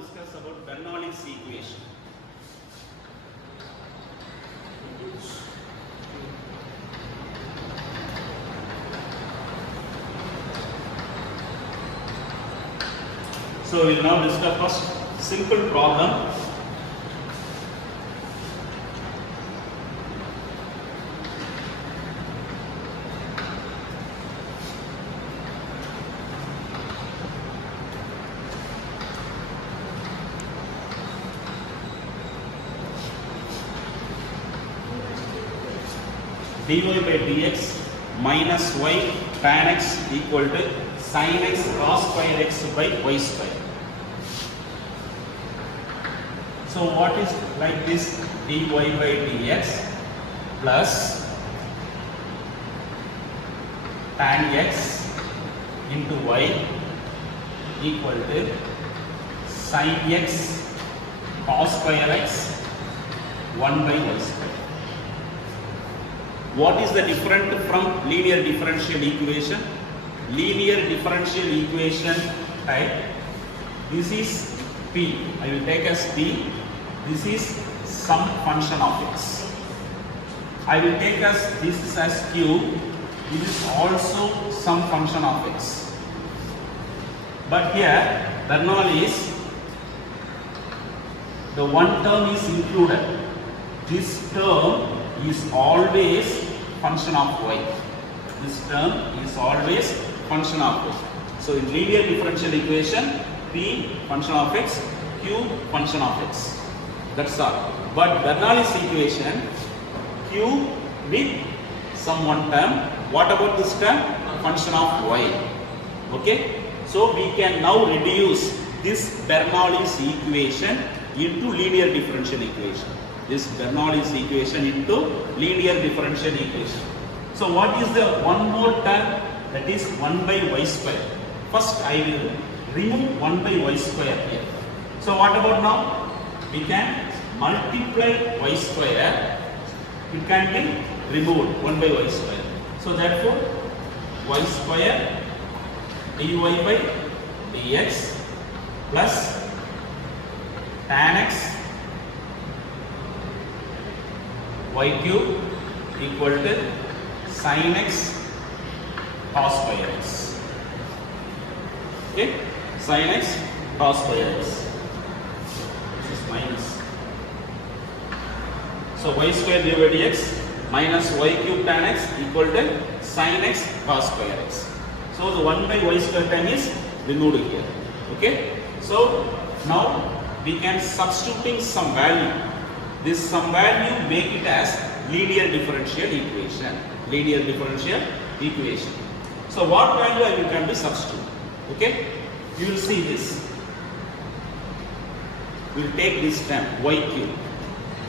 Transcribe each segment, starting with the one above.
discuss about Bernoulli's equation. So we will now discuss first simple problem. dy by dx minus y tan x equal to sin x cos square x by y square. So what is like this dy by dx plus tan x into y equal to sin x cos square x 1 by y square. What is the different from linear differential equation? Linear differential equation type. This is p. I will take as p. This is some function of x. I will take as this as q. This is also some function of x. But here Bernoulli's, the one term is included. This term is always function of y. This term is always function of y. So in linear differential equation, p function of x, q function of x. That's all. But Bernoulli's equation, q with some one term. What about this term? Function of y. Okay. So we can now reduce this Bernoulli's equation into linear differential equation. This Bernoulli's equation into linear differential equation. So what is the one more term? That is 1 by y square. First I will remove 1 by y square here. So what about now? We can multiply y square. It can be removed 1 by y square. So therefore y square dy by dx plus tan x y cube equal to sin x cos square x. Okay, sin x cos square x. This is minus. So y square dy by dx minus y cube tan x equal to sin x cos square x. So the 1 by y square term is removed here. Okay. So now we can substituting some value. This some value make it as linear differential equation. Linear differential equation. So what value I will come to substitute? Okay, you will see this. We will take this term y cube.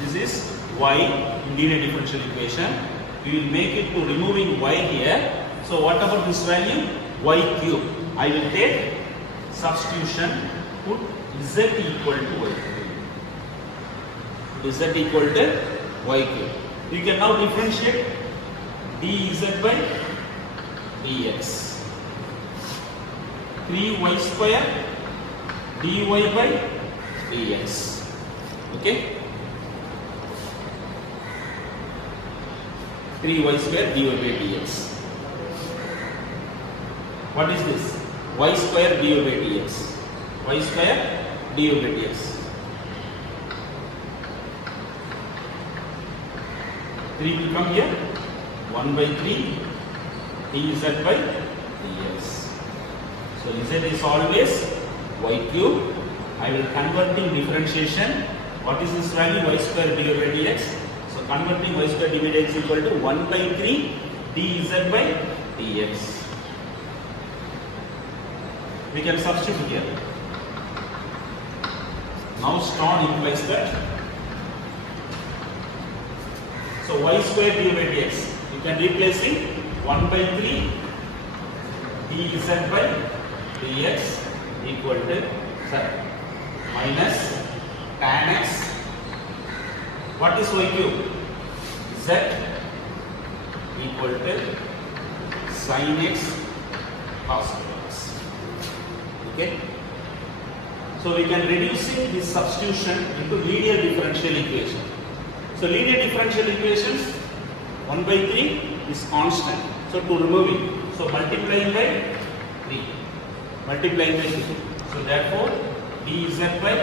This is y in linear differential equation. We will make it to removing y here. So what about this value? Y cube. I will take substitution. Put z equal to y cube. Z equal to y cube. You can now differentiate dz by dx. 3y square dy by dx. Okay. 3y square dy by dx. What is this? Y square dy by dx. Y square dy by dx. 3 will come here, 1 by 3 dz by dx. So z is always y cube. I will converting differentiation. What is this value? Y square dy by dx. So converting y square dy by dx equal to 1 by 3 dz by dx. We can substitute here. Now strong implies that. So y square dy by dx, you can replace it 1 by 3 dz by dx equal to minus tan x. What is y cube? Z equal to sin x cos x. Okay. So we can reducing this substitution into linear differential equation. So linear differential equations 1 by 3 is constant. So to remove it, so multiplying by 3, multiplying by 3. So therefore dz by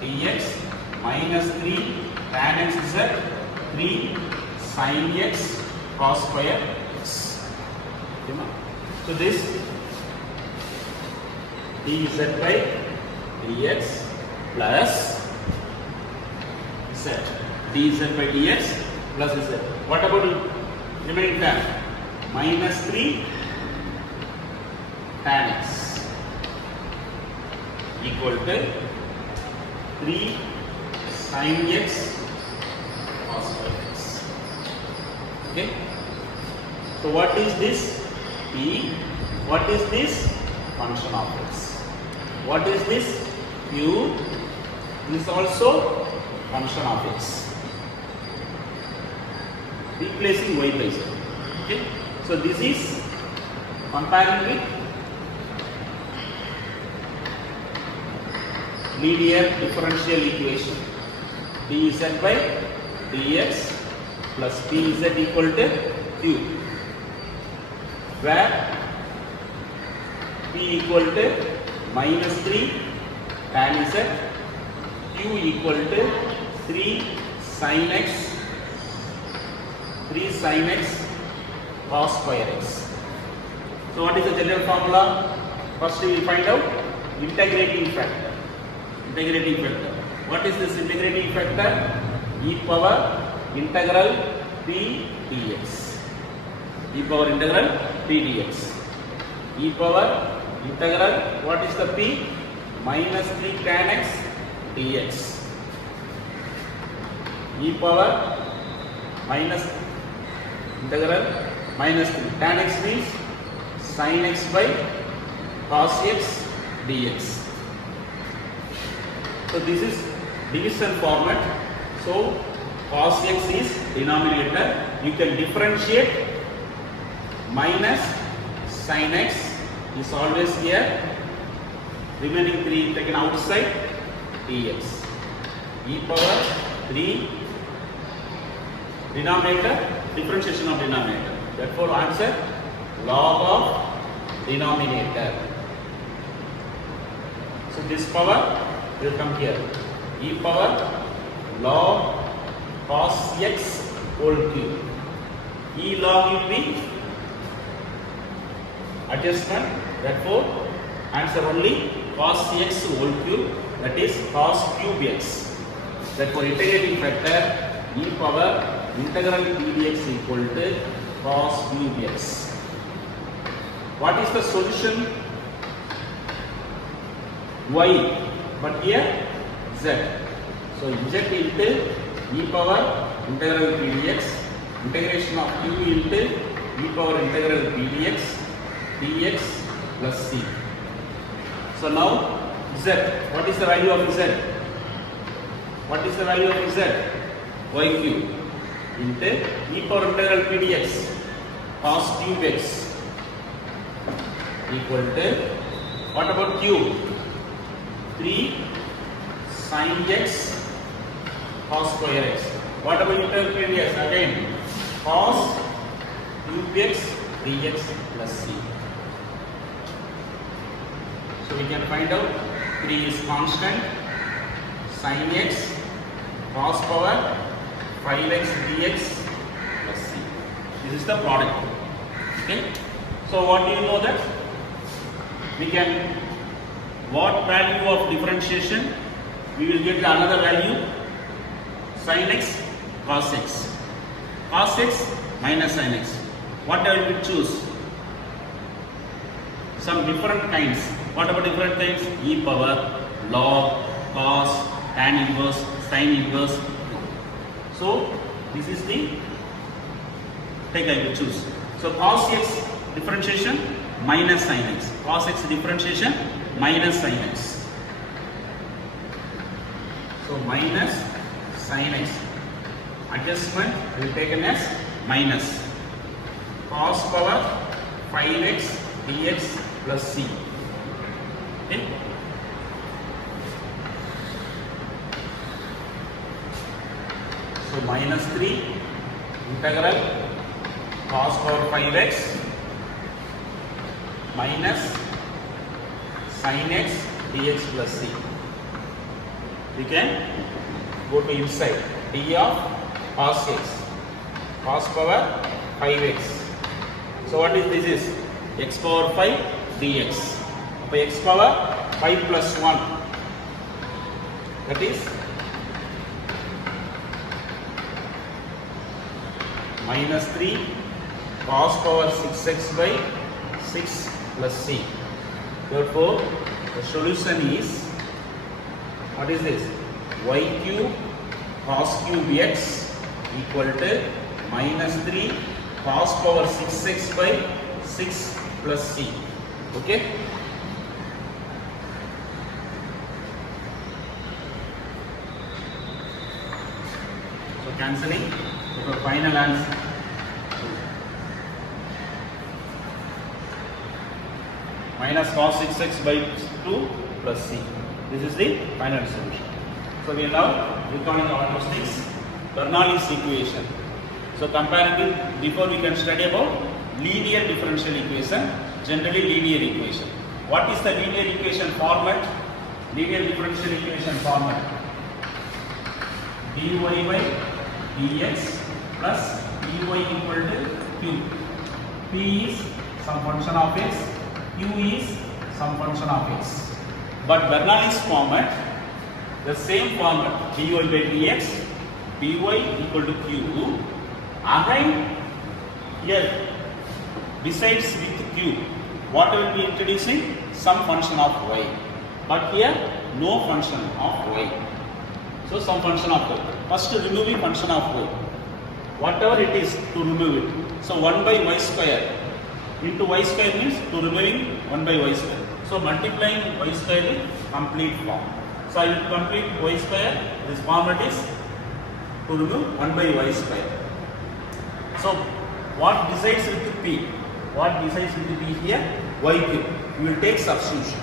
dx minus 3 tan x z 3 sin x cos square x. So this dz by dx plus z, dz by dx plus z. What about remaining term? Minus 3 tan x equal to 3 sin x cos square x. Okay. So what is this? P. What is this? Function of x. What is this? Q. This is also function of x. Replacing y by z. Okay. So this is comparing with linear differential equation. dz by dx plus dz equal to q, where p equal to minus 3 tan z, q equal to 3 sin x cos square x. So what is the general formula? First we will find out integrating factor. Integrating factor. What is this integrating factor? E power integral p dx. E power integral p dx. E power integral, what is the p? Minus 3 tan x dx. E power minus integral minus 3 tan x means sin x by cos x dx. So this is division format. So cos x is denominator. You can differentiate. Minus sin x is always here. Remaining 3 taken outside dx. E power 3 denominator, differentiation of denominator. Therefore answer log of denominator. So this power will come here. E power log cos x whole cube. E log will be adjustment. Therefore answer only cos x whole cube, that is cos cube x. Therefore integrating factor e power integral p dx equal to cos cube x. What is the solution? Y, but here z. So z into e power integral p dx, integration of q into e power integral p dx dx plus c. So now z, what is the value of z? What is the value of z? Y cube into e power integral p dx cos cube x equal to, what about q? 3 sin x cos square x. What about integral p dx? Again cos cube x dx plus c. So we can find out 3 is constant, sin x cos power 5x dx plus c. This is the product. Okay. So what do you know that? We can, what value of differentiation? We will get another value, sin x cos x. Cos x minus sin x. What I will choose? Some different kinds. What about different kinds? E power, log, cos, tan inverse, sin inverse. So this is the take I will choose. So cos x differentiation minus sin x. Cos x differentiation minus sin x. So minus sin x. Adjustment will be taken as minus cos power 5x dx plus c. Okay. So minus 3 integral cos power 5x minus sin x dx plus c. We can go to inside d of cos x, cos power 5x. So what is this? Is x power 5 dx. So x power 5 plus 1, that is minus 3 cos power 6x by 6 plus c. Therefore, the solution is, what is this? Y cube cos cube x equal to minus 3 cos power 6x by 6 plus c. Okay? So cancelling, the final answer. Minus cos 6x by 2 plus c. This is the final solution. So we are now recording all those things. Bernoulli's equation. So comparing, before we can study about linear differential equation, generally linear equation. What is the linear equation format? Linear differential equation format: dy by dx plus dy equal to q. P is some function of x, q is some function of x. But Bernoulli's format, the same format, dy by dx, dy equal to q. Again, here, besides with q, what will be introducing? Some function of y. But here, no function of y. So, some function of y. First, removing function of y. Whatever it is, to remove it. So, 1 by y square into y square means to removing 1 by y square. So, multiplying y square in complete form. So, I will complete y square. This format is to remove 1 by y square. So, what decides with p? What decides with p here? Y cube. You will take substitution.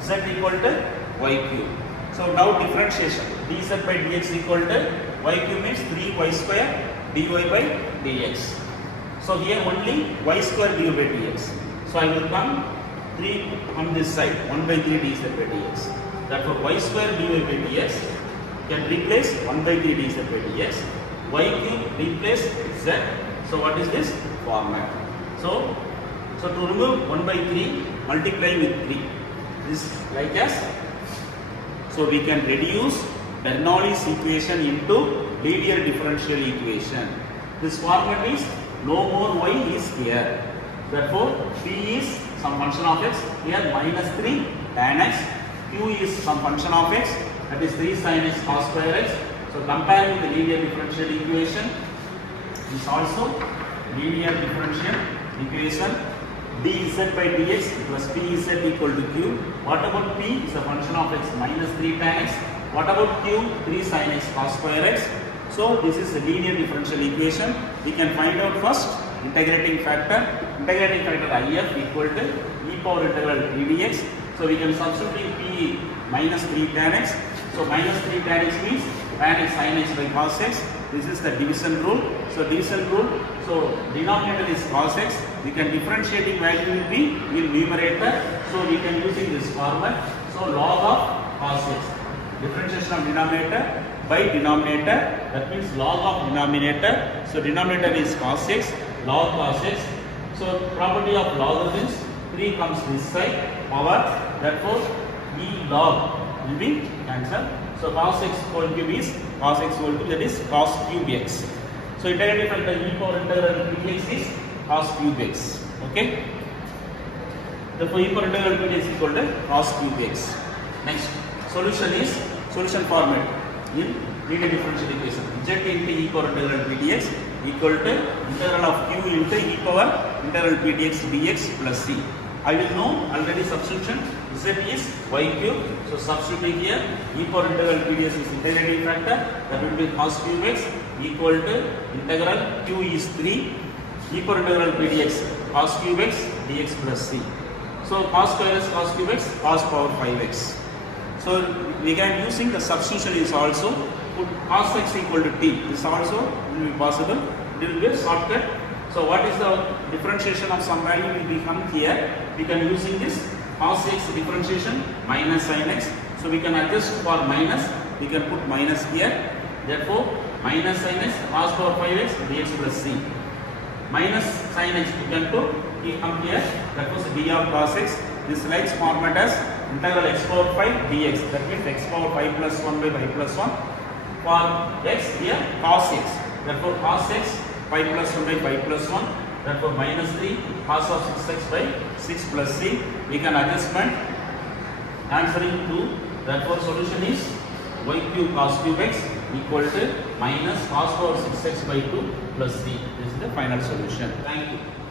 Z equal to y cube. So, now differentiation. dz by dx equal to y cube means 3y square dy by dx. So, here only y square dy by dx. So, I will come 3 on this side, 1 by 3 dz by dx. Therefore, y square dy by dx can replace 1 by 3 dz by dx. Y cube replace z. So, what is this format? So to remove 1 by 3, multiply with 3. This like as. So, we can reduce Bernoulli's equation into linear differential equation. This format is no more y is here. Therefore, p is some function of x. Here minus 3 tan x. Q is some function of x. That is 3 sin x cos square x. So, comparing the linear differential equation, is also linear differential equation. dz by dx plus pz equal to q. What about p? Is a function of x minus 3 tan x. What about q? 3 sin x cos square x. So, this is a linear differential equation. We can find out first integrating factor. Integrating factor if equal to e power integral dx. So, we can substitute p minus 3 tan x. So, minus 3 tan x means tan x sin x by cos x. This is the division rule. So, division rule. So, denominator is cos x. We can differentiating value will be in numerator. So, we can using this format. So, log of cos x. Differentiation of denominator by denominator. That means log of denominator. So, denominator is cos x. Log cos x. So, property of logarithms. 3 comes this side. Power. Therefore, e log will be cancelled. So, cos x whole cube is cos x whole cube, that is cos cube x. So, integrating from the e power integral dx is cos cube x. Okay. Therefore, e power integral dx is equal to cos cube x. Next, solution is solution format in linear differential equation. Z into e power integral dx equal to integral of q into e power integral dx dx plus c. I will know already substitution. Z is y cube. So, substituting here e power integral dx is integrating factor. That will be cos cube x equal to integral q is 3 e power integral dx cos cube x dx plus c. So, cos square x cos cube x cos power 5x. So we can using the substitution is also put cos x equal to t. This also will be possible. It will be a shortcut. So what is the differentiation of some value will become here? We can using this cos x differentiation minus sin x. So we can adjust for minus. We can put minus here. Therefore minus sin x cos power 5x dx plus c. Minus sin x we can put come here. That was d of cos x. This likes format as integral x power 5 dx. That means x power 5 plus 1 by 5 plus 1. For x here cos x. Therefore cos x 5 plus 1 by 5 plus 1. Therefore minus 3 cos of 6x by 6 plus c. We can adjustment answering to. Therefore solution is y cube cos cube x equal to minus cos power 6x by 2 plus c. This is the final solution. Thank you.